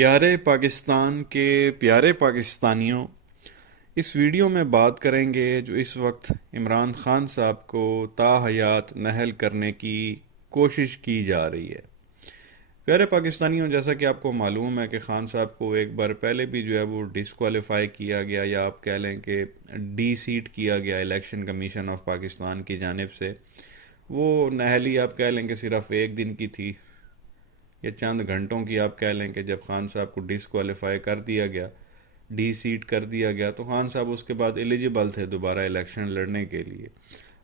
پیارے پاکستان کے پیارے پاکستانیوں، اس ویڈیو میں بات کریں گے جو اس وقت عمران خان صاحب کو تاحیات نہل کرنے کی کوشش کی جا رہی ہے۔ پیارے پاکستانیوں، جیسا کہ آپ کو معلوم ہے کہ خان صاحب کو ایک بار پہلے بھی جو ہے وہ ڈسکوالیفائی کیا گیا، یا آپ کہہ لیں کہ ڈی سیٹ کیا گیا الیکشن کمیشن آف پاکستان کی جانب سے۔ وہ نہلی آپ کہہ لیں کہ صرف ایک دن کی تھی، یا چند گھنٹوں کی آپ کہہ لیں کہ جب خان صاحب کو ڈسکوالیفائی کر دیا گیا، ڈی سیٹ کر دیا گیا، تو خان صاحب اس کے بعد ایلیجیبل تھے دوبارہ الیکشن لڑنے کے لیے۔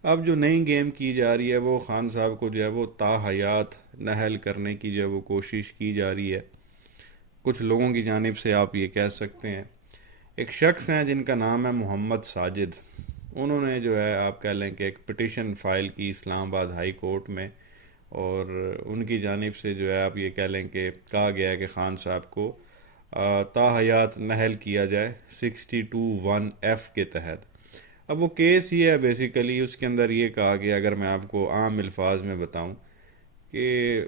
اب جو نئی گیم کی جا رہی ہے وہ خان صاحب کو جو ہے وہ تاحیات نہل کرنے کی جو ہے وہ کوشش کی جا رہی ہے، کچھ لوگوں کی جانب سے آپ یہ کہہ سکتے ہیں۔ ایک شخص ہیں جن کا نام ہے محمد ساجد، انہوں نے جو ہے آپ کہہ لیں کہ ایک پٹیشن فائل کی اسلام آباد ہائی کورٹ میں، اور ان کی جانب سے جو ہے آپ یہ کہہ لیں کہ کہا گیا ہے کہ خان صاحب کو تاحیات نہل کیا جائے 62(1)(F) کے تحت۔ اب وہ کیس یہ ہے بیسیکلی، اس کے اندر یہ کہا گیا، اگر میں آپ کو عام الفاظ میں بتاؤں، کہ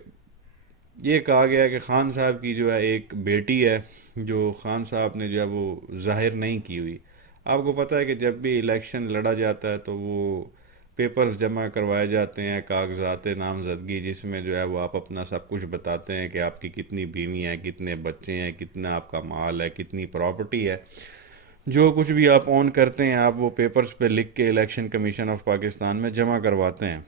یہ کہا گیا ہے کہ خان صاحب کی جو ہے ایک بیٹی ہے جو خان صاحب نے جو ہے وہ ظاہر نہیں کی ہوئی۔ آپ کو پتہ ہے کہ جب بھی الیکشن لڑا جاتا ہے تو وہ پیپرز جمع کروائے جاتے ہیں، کاغذات نامزدگی، جس میں جو ہے وہ آپ اپنا سب کچھ بتاتے ہیں کہ آپ کی کتنی بیوی ہیں، کتنے بچے ہیں، کتنا آپ کا مال ہے، کتنی پراپرٹی ہے، جو کچھ بھی آپ اون کرتے ہیں آپ وہ پیپرز پہ لکھ کے الیکشن کمیشن آف پاکستان میں جمع کرواتے ہیں۔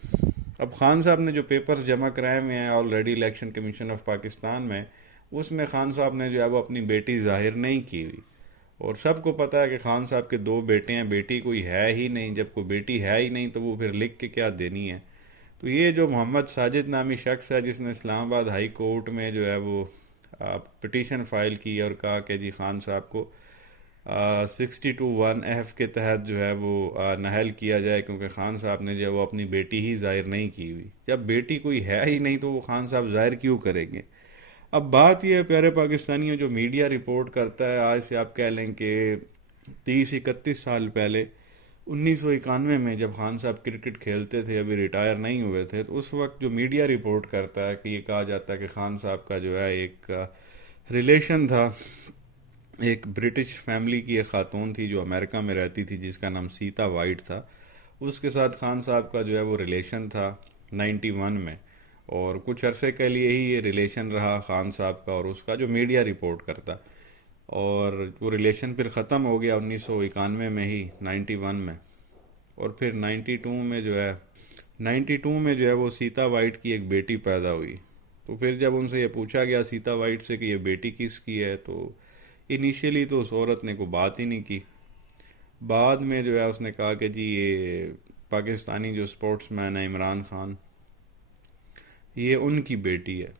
اب خان صاحب نے جو پیپرز جمع کرائے ہوئے ہیں already election commission of Pakistan میں، اس میں خان صاحب نے جو ہے وہ اپنی بیٹی ظاہر نہیں کی ہوئی، اور سب کو پتہ ہے کہ خان صاحب کے دو بیٹے ہیں، بیٹی کوئی ہے ہی نہیں۔ جب کوئی بیٹی ہے ہی نہیں تو وہ پھر لکھ کے کیا دینی ہے؟ تو یہ جو محمد ساجد نامی شخص ہے، جس نے اسلام آباد ہائی کورٹ میں جو ہے وہ پٹیشن فائل کی اور کہا کہ جی خان صاحب کو 62(1)(F) کے تحت جو ہے وہ نہل کیا جائے، کیونکہ خان صاحب نے جو ہے وہ اپنی بیٹی ہی ظاہر نہیں کی ہوئی۔ جب بیٹی کوئی ہے ہی نہیں تو وہ خان صاحب ظاہر کیوں کریں گے؟ اب بات یہ ہے پیارے پاکستانیوں، جو میڈیا رپورٹ کرتا ہے، آج سے آپ کہہ لیں کہ 30-31 سال پہلے 1991 میں جب خان صاحب کرکٹ کھیلتے تھے، ابھی ریٹائر نہیں ہوئے تھے، تو اس وقت جو میڈیا رپورٹ کرتا ہے کہ یہ کہا جاتا ہے کہ خان صاحب کا جو ہے ایک ریلیشن تھا، ایک برٹش فیملی کی ایک خاتون تھی جو امریکہ میں رہتی تھی، جس کا نام سیتا وائٹ تھا، اس کے ساتھ خان صاحب کا جو ہے وہ ریلیشن تھا 91 میں، اور کچھ عرصے کے لیے ہی یہ ریلیشن رہا خان صاحب کا اور اس کا، جو میڈیا رپورٹ کرتا، اور وہ ریلیشن پھر ختم ہو گیا 1991 میں ہی، 91 میں، اور پھر 92 میں جو ہے وہ سیتا وائٹ کی ایک بیٹی پیدا ہوئی۔ تو پھر جب ان سے یہ پوچھا گیا سیتا وائٹ سے کہ یہ بیٹی کس کی ہے، تو انیشیلی تو اس عورت نے کوئی بات ہی نہیں کی۔ بعد میں جو ہے اس نے کہا کہ جی یہ پاکستانی جو سپورٹس مین ہے عمران خان، یہ ان کی بیٹی ہے۔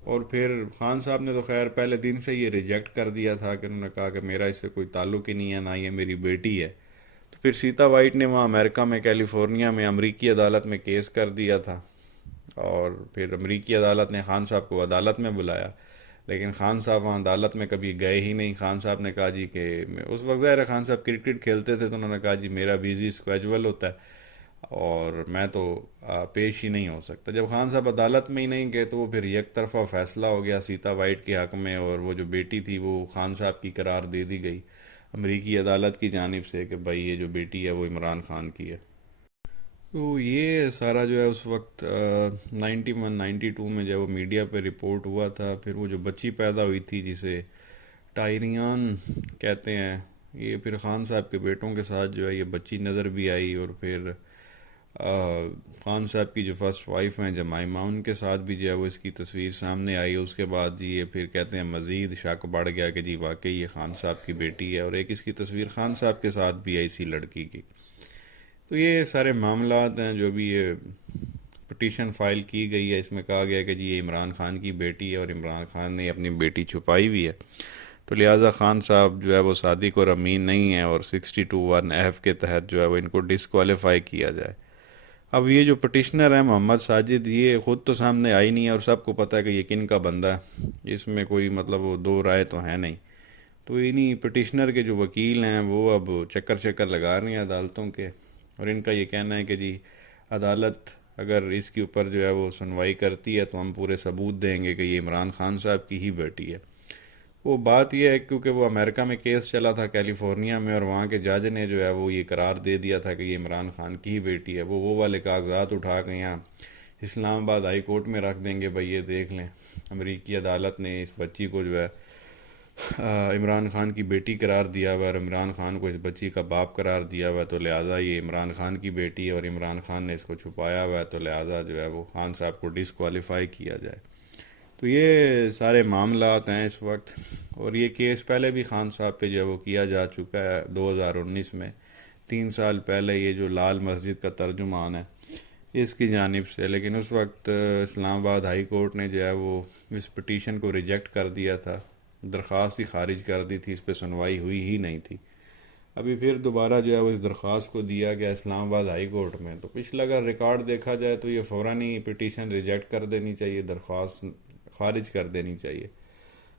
اور پھر خان صاحب نے تو خیر پہلے دن سے یہ ریجیکٹ کر دیا تھا، کہ انہوں نے کہا کہ میرا اس سے کوئی تعلق ہی نہیں ہے، نہ یہ میری بیٹی ہے۔ تو پھر سیتا وائٹ نے وہاں امریکہ میں، کیلیفورنیا میں امریکی عدالت میں کیس کر دیا تھا، اور پھر امریکی عدالت نے خان صاحب کو عدالت میں بلایا، لیکن خان صاحب وہاں عدالت میں کبھی گئے ہی نہیں۔ خان صاحب نے کہا جی کہ اس وقت ظاہر ہے خان صاحب کرکٹ کھیلتے تھے، تو انہوں نے کہا جی میرا بیزی اسکیجول ہوتا ہے اور میں تو پیش ہی نہیں ہو سکتا۔ جب خان صاحب عدالت میں ہی نہیں گئے تو وہ پھر یک طرفہ فیصلہ ہو گیا سیتا وائٹ کے حق میں، اور وہ جو بیٹی تھی وہ خان صاحب کی قرار دے دی گئی امریکی عدالت کی جانب سے کہ بھائی یہ جو بیٹی ہے وہ عمران خان کی ہے۔ تو یہ سارا جو ہے اس وقت 91-92 میں جب وہ میڈیا پہ رپورٹ ہوا تھا، پھر وہ جو بچی پیدا ہوئی تھی جسے ٹائریان کہتے ہیں، یہ پھر خان صاحب کے بیٹوں کے ساتھ جو ہے یہ بچی نظر بھی آئی، اور پھر خان صاحب کی جو فرسٹ وائف ہیں جمائمہ، ان کے ساتھ بھی جو ہے وہ اس کی تصویر سامنے آئی۔ اس کے بعد یہ پھر کہتے ہیں مزید شک بڑھ گیا کہ جی واقعی یہ خان صاحب کی بیٹی ہے، اور ایک اس کی تصویر خان صاحب کے ساتھ بھی آئی اسی لڑکی کی۔ تو یہ سارے معاملات ہیں جو بھی یہ پٹیشن فائل کی گئی ہے، اس میں کہا گیا کہ جی یہ عمران خان کی بیٹی ہے، اور عمران خان نے اپنی بیٹی چھپائی ہوئی ہے، تو لہٰذا خان صاحب جو ہے وہ صادق اور امین نہیں ہیں، اور 62(1)(F) کے تحت جو ہے وہ ان کو ڈسکوالیفائی کیا جائے۔ اب یہ جو پٹیشنر ہیں محمد ساجد، یہ خود تو سامنے آئی نہیں ہے، اور سب کو پتہ ہے کہ یہ کن کا بندہ ہے، اس میں کوئی مطلب وہ دو رائے تو ہے نہیں۔ تو انہی پٹیشنر کے جو وکیل ہیں وہ اب چکر لگا رہے ہیں عدالتوں کے، اور ان کا یہ کہنا ہے کہ جی عدالت اگر اس کے اوپر جو ہے وہ سنوائی کرتی ہے تو ہم پورے ثبوت دیں گے کہ یہ عمران خان صاحب کی ہی بیٹی ہے۔ وہ بات یہ ہے کیونکہ وہ امریکہ میں کیس چلا تھا کیلیفورنیا میں، اور وہاں کے جج نے جو ہے وہ یہ قرار دے دیا تھا کہ یہ عمران خان کی ہی بیٹی ہے، وہ والے کاغذات اٹھا کے یہاں اسلام آباد ہائی کورٹ میں رکھ دیں گے، بھائی یہ دیکھ لیں امریکی عدالت نے اس بچی کو جو ہے عمران خان کی بیٹی قرار دیا ہوا ہے، اور عمران خان کو اس بچی کا باپ قرار دیا ہوا ہے، تو لہٰذا یہ عمران خان کی بیٹی ہے اور عمران خان نے اس کو چھپایا ہوا ہے، تو لہٰذا جو ہے وہ خان صاحب کو ڈسکوالیفائی کیا جائے۔ تو یہ سارے معاملات ہیں اس وقت، اور یہ کیس پہلے بھی خان صاحب پہ جو ہے وہ کیا جا چکا ہے 2019 میں، 3 سال پہلے، یہ جو لال مسجد کا ترجمان ہے اس کی جانب سے، لیکن اس وقت اسلام آباد ہائی کورٹ نے جو ہے وہ اس پٹیشن کو ریجیکٹ کر دیا تھا، درخواست ہی خارج کر دی تھی، اس پہ سنوائی ہوئی ہی نہیں تھی۔ ابھی پھر دوبارہ جو ہے وہ اس درخواست کو دیا گیا اسلام آباد ہائی کورٹ میں، تو پچھلا اگر ریکارڈ دیکھا جائے تو یہ فوراً ہی پٹیشن ریجیکٹ کر دینی چاہیے، درخواست خارج کر دینی چاہیے،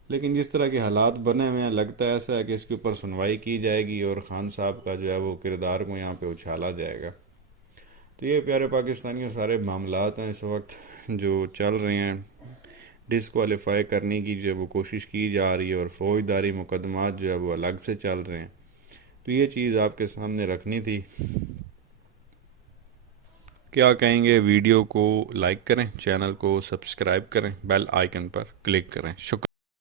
لیکن جس طرح کے حالات بنے ہوئے ہیں لگتا ہے ایسا ہے کہ اس کے اوپر سنوائی کی جائے گی اور خان صاحب کا جو ہے وہ کردار کو یہاں پہ اچھالا جائے گا۔ تو یہ پیارے پاکستانیوں سارے معاملات ہیں اس وقت جو چل رہے ہیں، ڈسکوالیفائی کرنے کی جو ہے وہ کوشش کی جا رہی ہے، اور فوجداری مقدمات جو ہے وہ الگ سے چل رہے ہیں، تو یہ چیز آپ کے سامنے رکھنی تھی۔ کیا کہیں گے؟ ویڈیو کو لائک کریں، چینل کو سبسکرائب کریں، بیل آئیکن پر کلک کریں، شکریہ۔